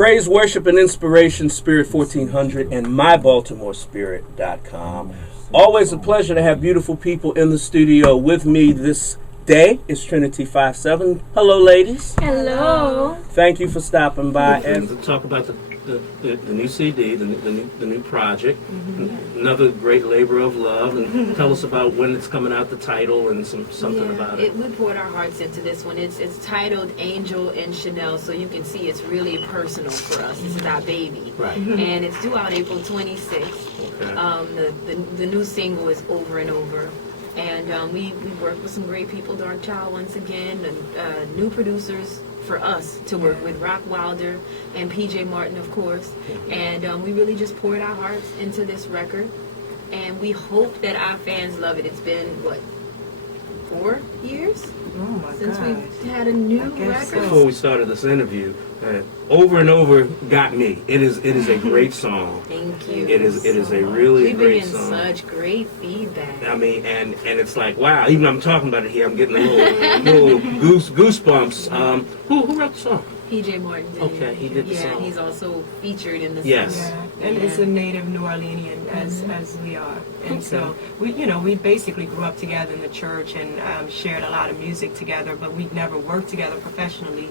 Praise, worship, and inspiration, Spirit 1400 and mybaltimorespirit.com. Always a pleasure to have beautiful people in the studio with me this day. It's Trinitee 57. Hello, ladies. Hello. Thank you for stopping by And to talk about the new CD, the new project, another great labor of love, and tell us about when it's coming out, the title, and something about it. We poured our hearts into this one. It's titled Angel and Chanel, so you can see it's really personal for us. This is our baby. Right. And it's due out April 26th. Okay. The new single is Over and Over. And we worked with some great people, Dark Child once again, and new producers for us to work with, Rock Wilder and PJ Martin, of course. And we really just poured our hearts into this record. And we hope that our fans love it. It's been, 4 years? Since we've had a new record. Before we started this interview, Over and Over got me. It is a great song. Thank you. It is a really great song. We've been getting such great feedback. I mean, and it's like, wow, even I'm talking about it here, I'm getting a little goosebumps. Who wrote the song? PJ Martin did. Okay, he did the song. Yeah, he's also featured in the Yes. song. Yeah, and it's a native New Orleanian as we are, and so we basically grew up together in the church and shared a lot of music together, but we never worked together professionally,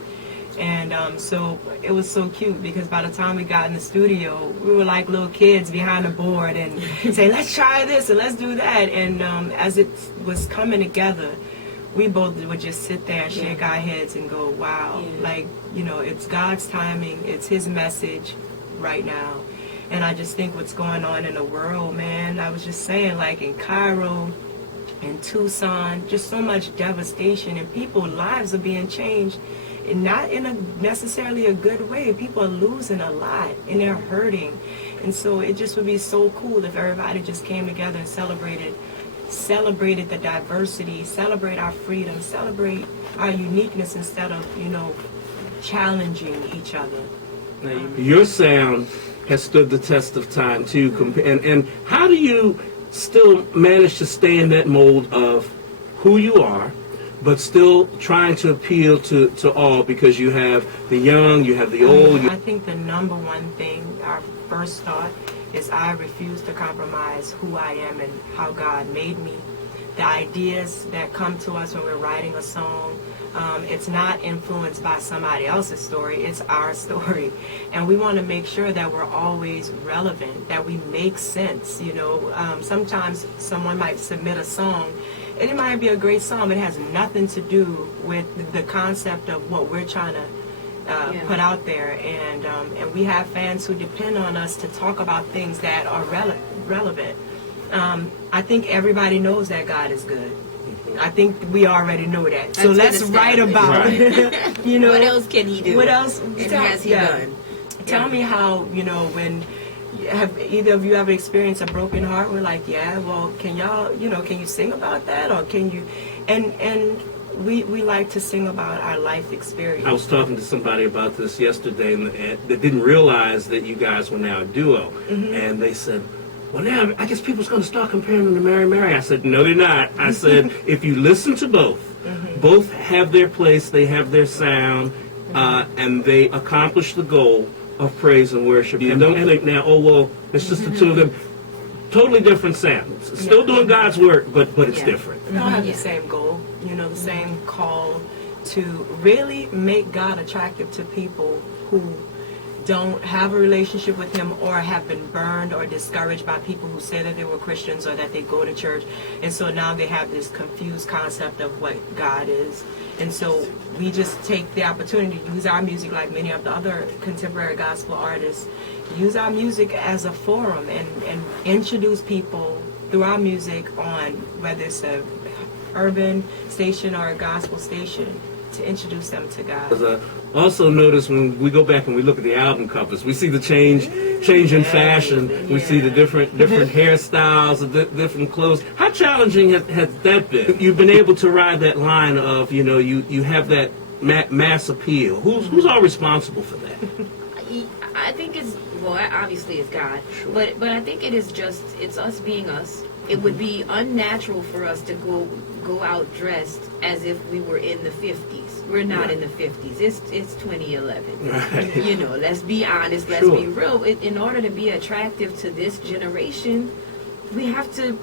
and so it was so cute because by the time we got in the studio, we were like little kids behind the board and saying, let's try this and let's do that, and as it was coming together, we both would just sit there and shake our heads and go, wow, it's God's timing, it's His message right now. And I just think what's going on in the world, man, I was just saying, like in Cairo, in Tucson, just so much devastation, and people's lives are being changed, and not in a necessarily a good way. People are losing a lot, and they're hurting. And so it just would be so cool if everybody just came together and celebrated the diversity, celebrate our freedom, celebrate our uniqueness instead of, challenging each other. Your sound has stood the test of time too. And how do you still manage to stay in that mold of who you are, but still trying to appeal to all, because you have the young, you have the old? I think the number one thing, our first thought, is I refuse to compromise who I am and how God made me. The ideas that come to us when we're writing a song, it's not influenced by somebody else's story, it's our story. And we want to make sure that we're always relevant, that we make sense. Sometimes someone might submit a song, and it might be a great song, but it has nothing to do with the concept of what we're trying to put out there, and we have fans who depend on us to talk about things that are relevant. I think everybody knows that God is good. I think we already know that. So let's write about it. What else can He do? What else has He done? Tell me how, when have either of you ever experienced a broken heart? We're like, well, can y'all, can you sing about that, or can you, and we like to sing about our life experience. I was talking to somebody about this yesterday, and they didn't realize that you guys were now a duo. And they said, well, now I guess people's going to start comparing them to Mary Mary. I said, no, they're not. I said, if you listen to both have their place, they have their sound, and they accomplish the goal of praise and worship. And don't think now, oh, well, it's just the two of them. Totally different sounds. Still doing God's work, but it's different. We all have the same goal, the same call to really make God attractive to people who don't have a relationship with Him, or have been burned or discouraged by people who say that they were Christians or that they go to church, and so now they have this confused concept of what God is. And so we just take the opportunity to use our music, like many of the other contemporary gospel artists, use our music as a forum and introduce people through our music on whether it's a urban station or a gospel station, to introduce them to God. Also notice when we go back and we look at the album covers, we see the change in fashion. We see the different hairstyles, the different clothes. How challenging has that been? You've been able to ride that line of, you have that mass appeal. Who's all responsible for that? I think obviously it's God, sure. but I think it's us being us. It would be unnatural for us to go out dressed as if we were in the 50s. We're not Right. in the 50s. It's 2011. Right. You know, let's be honest. Let's Sure. be real. In order to be attractive to this generation, we have to.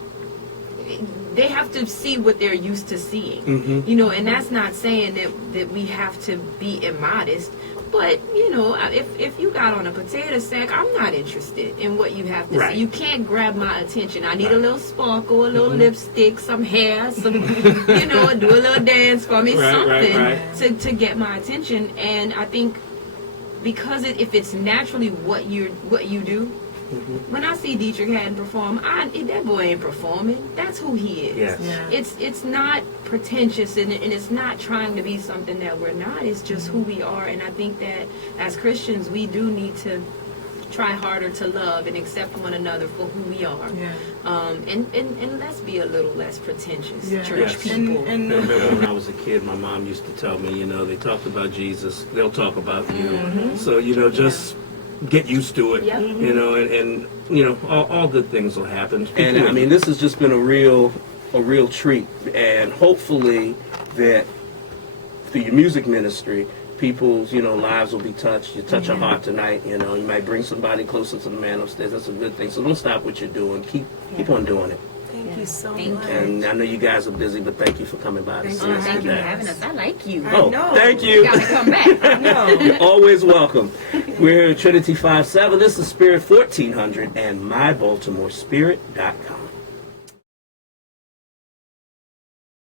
They have to see what they're used to seeing. Mhm. You know, and that's not saying that we have to be immodest. But, you know, if you got on a potato sack, I'm not interested in what you have to Right. say. You can't grab my attention. I need a Right. little sparkle, a little lipstick, some hair, some, you know, do a little dance for me, Right, something right. To get my attention. And I think because if it's naturally what you do, when I see Dietrich Haddon perform, that boy ain't performing. That's who he is. Yes. Yeah. It's not pretentious and it's not trying to be something that we're not. It's just who we are. And I think that as Christians, we do need to try harder to love and accept one another for who we are. Yeah. And let's be a little less pretentious, Yeah. church Yes. people. I remember when I was a kid, my mom used to tell me, you know, they talked about Jesus, they'll talk about you. So, you know, just get used to it. Yep. You know, and you know, all good things will happen. And I mean, this has just been a real treat, and hopefully that through your music ministry, people's, you know, lives will be touched. You touch a heart tonight, you know, you might bring somebody closer to the man upstairs. That's a good thing. So don't stop what you're doing. Keep on doing it. Thank you so Thank much. you. And I know you guys are busy, but thank you for coming by to see us Thank you for today. having us. I like you. Oh, know. thank You you. gotta come back. No. You're always welcome. We're here at Trinitee 5-7. This is Spirit 1400 and mybaltimorespirit.com.